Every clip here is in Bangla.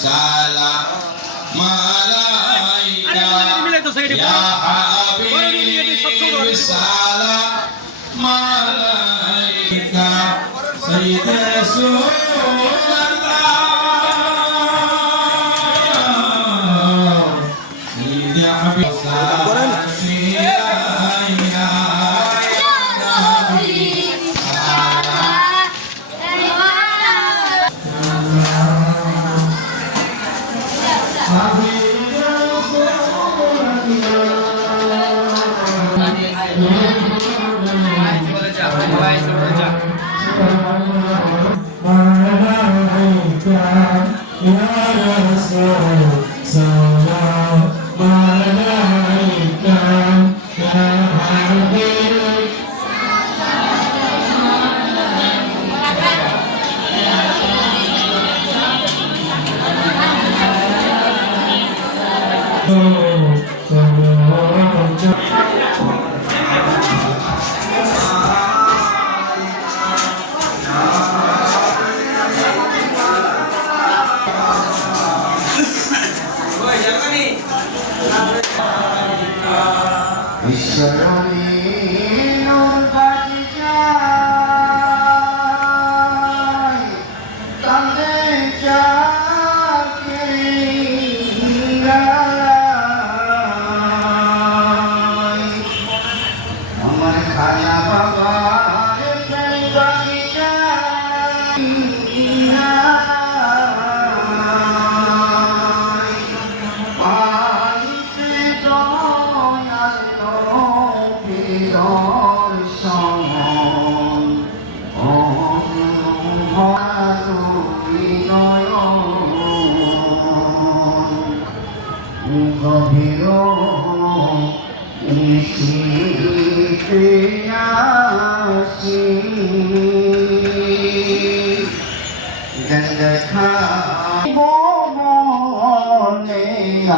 সালাম আলাইকা ইয়া হাবিব সালাম আলাইকা সাইয়্যিদ রাসূলুল্লাহ সাইয়্যিদ হাবিব সালাম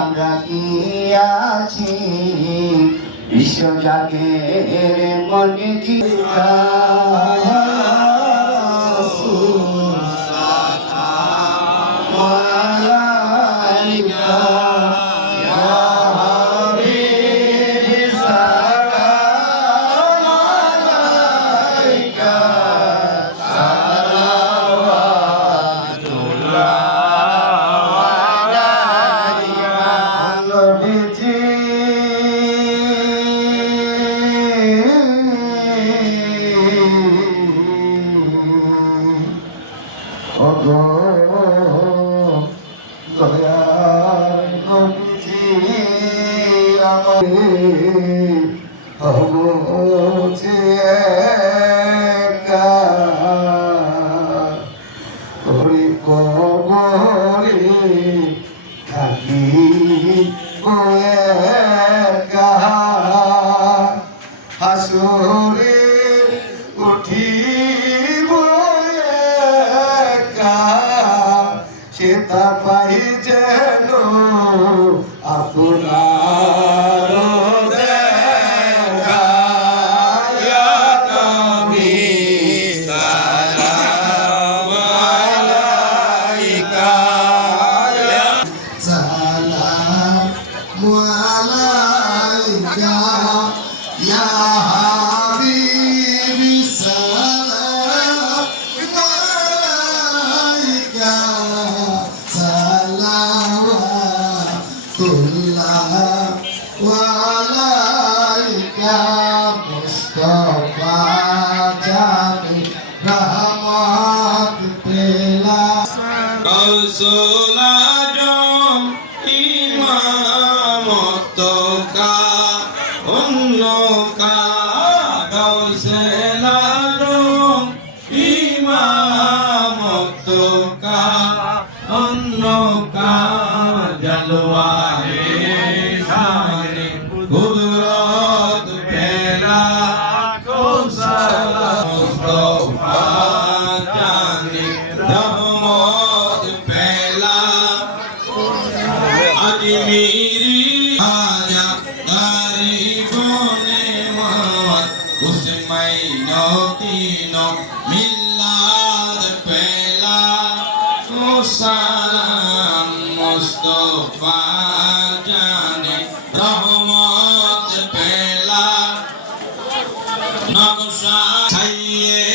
আমরা কি আছি বিশ্ব জাগের মনে জিতা হাসরে উঠিব সেটা পাই যেন আপনার দেখা ইয়া নবী সালাম আলাইকা সালাম আলাইকা ইয়া হাবিবি সালাম আলাইকা সালাওয়াতুল্লাহ আলাইকা মুস্তাফা জানি রহমত পেলা রাসূল আজম ইমামত কা অন্য কা গাউসে আজম ইমামত কা অন্য কা জলওয়ায়ে শানে কুদরত পেলা কো সালাম মুস্তাফা জানি রহমত পেলা আজমিরি আজা গরিবনে মাত উসমাইনো তিনো মিল্লাত পেলা ও সালাম মুস্তফা জানে রহমত পেলা নকশা ছাইয়ে